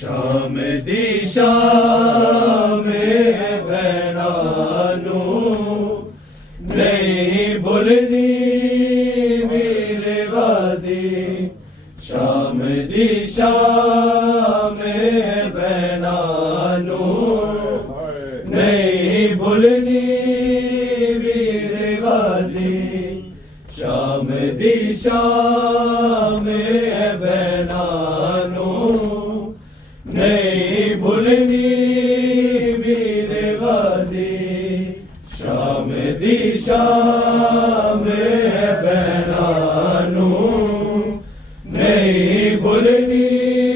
शाम दी शाम भैनानू नहीं भुलनी वीर गाजी। शाम दी शाम भैनानू नहीं भुलनी वीर गाजी। शाम दी शाम भैनानू नहीं भुलनी वीर गाजी। शाम दी शाम भैनानू नहीं भुलनी वीर गाजी। शाम दी शाम भैनानू नहीं भुलनी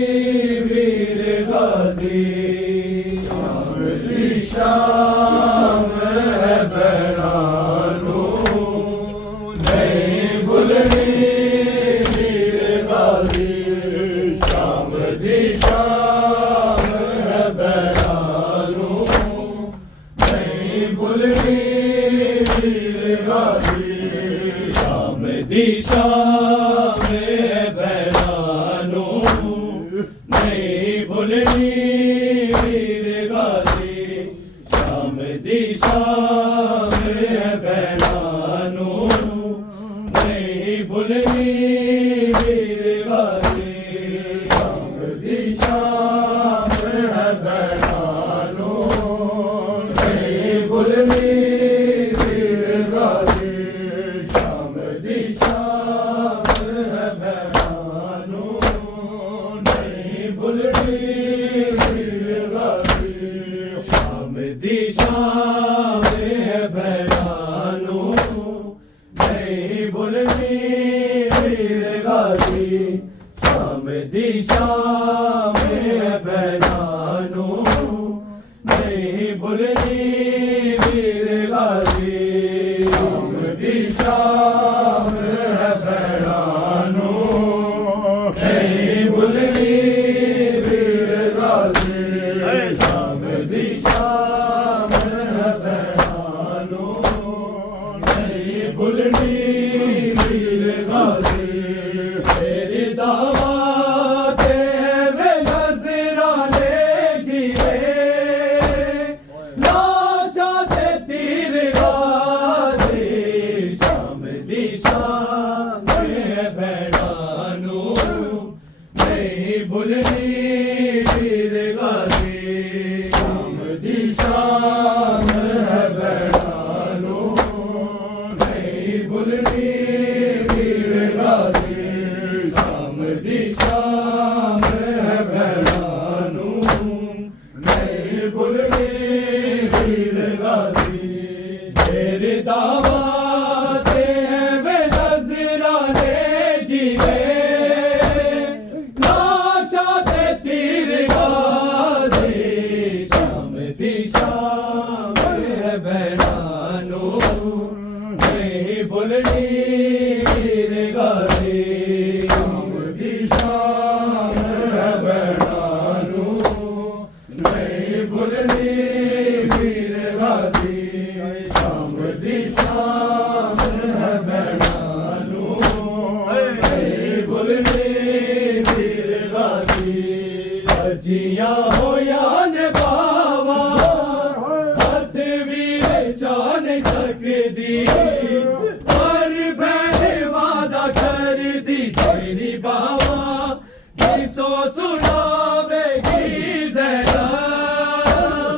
वीर गाजी। शाम दी शाम भैनानू नहीं भुलनी वीर गाजी। शाम दी शाम भैनानू नहीं भुलनी वीर गाजी। शाम दी शाम भैनानू नहीं भुलनी वीर गाजी। शाम दी शाम भैनानू नहीं भुलनी वीर गाजी। शाम दी शाम भैनानू नहीं भुलनी वीर गाजी। शाम दी शाम भैनानू नहीं भुलनी वीर गाजी। शाम दी शाम भैनानू नहीं भुलनी वीर गाजी। शाम दी शाम भैनानू नहीं भुलनी वीर गाजी। शाम दी शाम भैनानू नहीं भुलनी वीर गाजी। तेरी दावत वे नजराने जिए लाशा ते तीर गाजी। शाम दी शाम भैनानू नहीं भुलनी वीर गाजी। शाम दी शाम भैनानू नहीं भुलनी वीर गाजी। शाम दी शाम भैनानू नहीं भुलनी वीर गाजी। तेरी दावत वे नजराने जिए लाशा ते तीर गाजी। शाम दी शाम भैनानू नहीं भुलनी वीर गाजी। शाम दी शाम भैनानू नहीं भुलनी वीर गाजी। शाम दी शाम भैनानू नहीं भुलनी वीर गाजी। जिया होया ने बावा हथ भी जा नहीं सकदी पर भैने वादा कर दी तेरी बावा किसो सुनावेगी ज़ैनब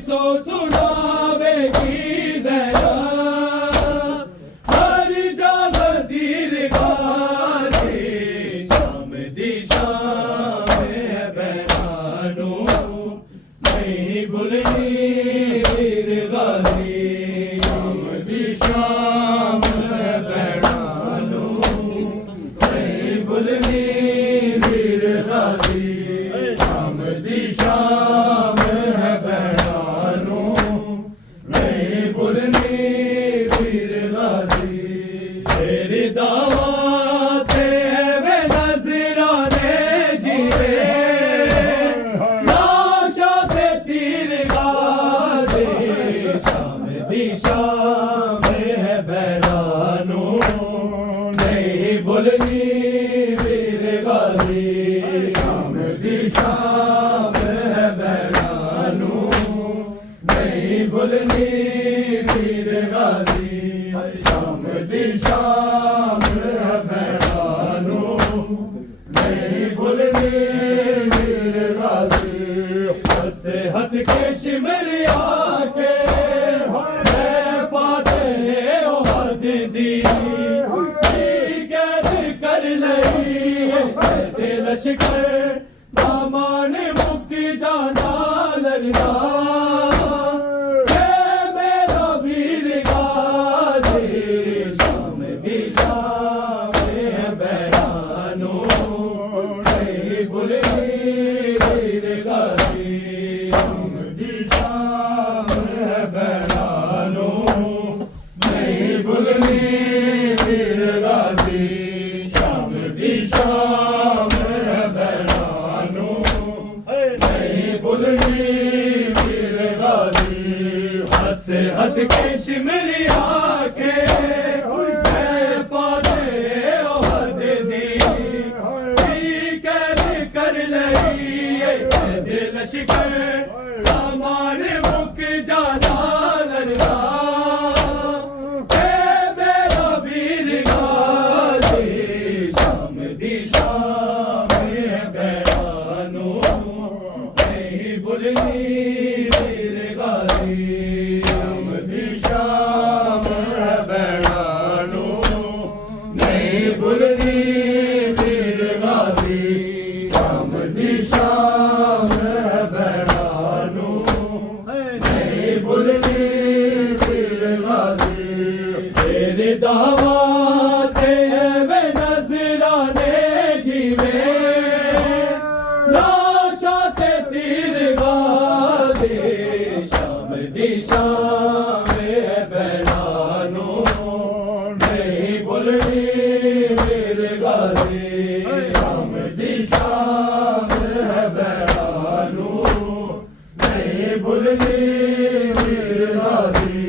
सो सुनावेगी ज़ैनब, हर जगह दीरगाह दे शाम दी शाम है बहनानो, नहीं भूलनी वीर गाज़ी। शाम दी शाम है बहनानो, नहीं भूलनी वीर गाज़ी। शाम दी शाम है बहनानो, नहीं भूलनी वीर गाज़ी। तेरी दावते वे नज़राने जीवे, लाशा से तीर गाज़े। शाम दी शाम है बहनानो, नहीं भूलनी वीर गाज़ी। शाम दी शाम है बहनानो, नहीं भूलनी वीर गाज़ी। शाम दी शाम है बहनानो, नहीं भूलनी वीर गाज़ी। हंस हंस के शिमरी आके मैं फातेह ओहद दी, कैद कर लई है लश्कर, दामान मुक्ति जाना लड़ना। मेरा वीर गाज़ी, शाम दी शाम है बहनानो, नहीं भूलनी वीर गाज़ी। शाम दी शाम है बहनानो, नहीं भूलनी वीर गाज़ी। शाम दी शाम है बहनानो, नहीं भूलनी वीर गाज़ी। हंस हंस के शिमरी आके मैं फातेह ओहद दी, कैद कर लई कैद लश्कर, दामान मुक जाना लड़ना। मेरा वीर गाज़ी, शाम दी शाम है बहनानो, नहीं भूलनी वीर गाज़ी। शाम दी शाम है बहनानो, नहीं भूलनी वीर गाज़ी। शाम दी शाम है बहनानो, नहीं भूलनी वीर गाज़ी। तेरे दावते वे नज़राने जीवे, लाशा से तीर गाज़े। शाम दी शाम है बहनानो, नहीं भूलनी वीर गाज़ी। शाम दी शाम है बहनानो, नहीं भूलनी वीर गाज़ी।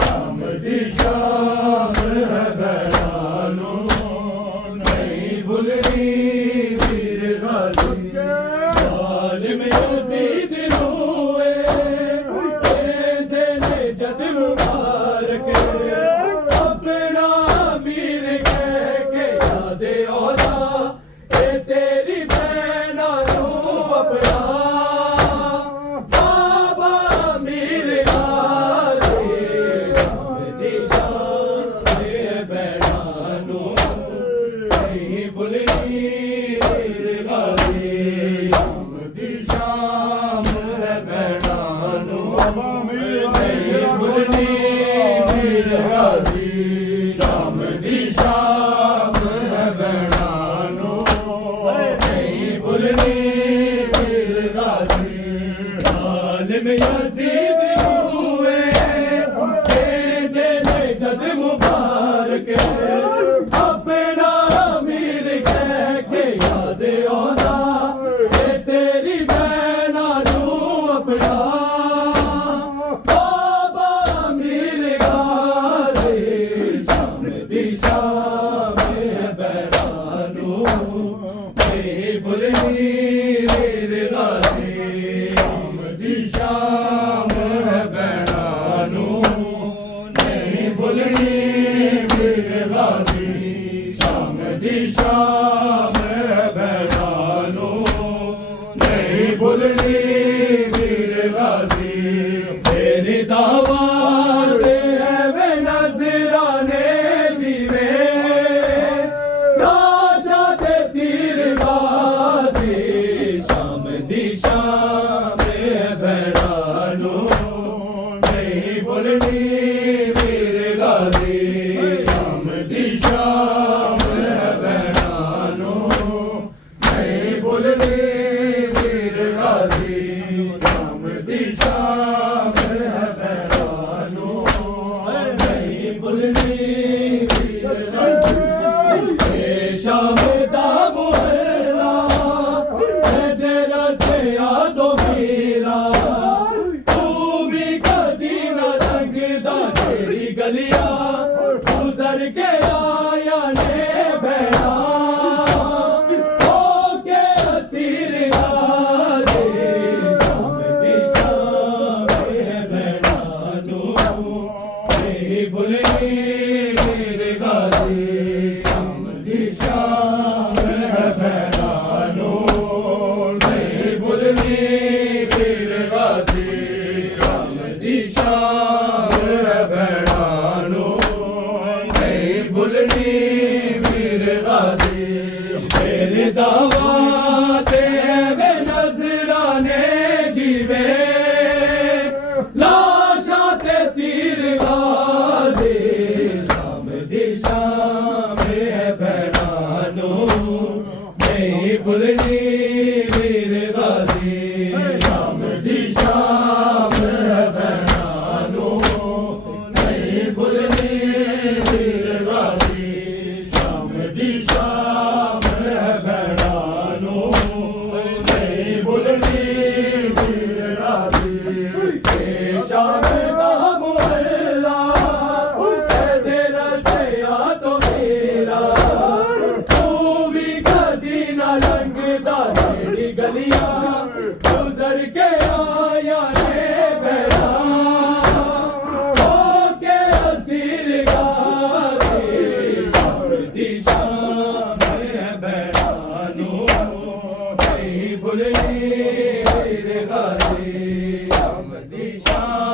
शाम दी शाम है बहनानो, नहीं भूलनी वीर गाज़ी। ज़ालिम यज़ीद रोए, देने जद मुबारक, अपना अमीर कह के याद औला, तेरी बहनानो अपना। बाबा अमीर गाज़ी, शाम दी शाम है बहनानो, नहीं भूलनी वीर गाज़ी। शाम दी शाम है बहनानो, नहीं भूलनी वीर गाज़ी। शाम दी शाम है बहनानो, नहीं भूलनी वीर गाज़ी। ज़ालिम यज़ीद हुए, देने जद मुबारक, अपना अमीर कह के याद औला, तेरी बहनानो अपना। बाबा अमीर गाज़ी, शाम दी शाम है बहनानो, नहीं भूलनी वीर गाज़ी। शाम दी शाम है बहनानो, नहीं भूलनी वीर गाज़ी। शाम दी शाम है बहनानो, नहीं भूलनी वीर गाज़ी। बहरानो नहीं भूलनी वीर गाजी शाम दी शाम है बहरानो नहीं भूलनी वीर गाजी शाम दी शाम है बहरानो नहीं भूलनी वीर गाजी शाम दा मुहल्ला है तेरा से यादों मेरा तू भी कदी न रंगदा तेरी गलियां गुजर के आया ने बहना होके असीर गाजे शाम दी शाम है बहनानो नहीं भूलनी मेरे गाजी शाम दी शाम है बहनानो नहीं भूलनी मेरे गाजी शाम दी शाम है बहनानो नहीं भूलनी मेरे गाजी मेरे दावाते वे नजराने जीवे लाशाते तीर गाजे शाम दी शाम है बहनानो नहीं भूलनी वीर गाजी शाम दी शाम है बहनानो नहीं भूलनी वीर गाजी शाम दी शाम है बहनानो नहीं भूलनी वीर गाजी शाम का मुहल्ला है तेरा से यादों मेरा तू भी कदी न रंगदा तेरी गलियां गुजर के आया ने बहना होके असीर गाजे शाम दी शाम है बहनानो नहीं भूलनी वीर गाजी शाम दी शाम